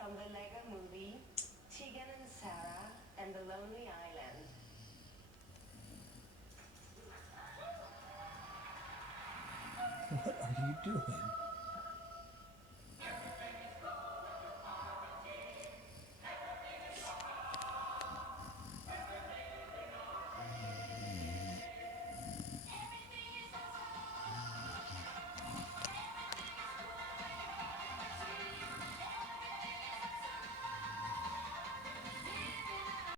from the Lego movie Tegan and Sarah and the Lonely Island. What are you doing?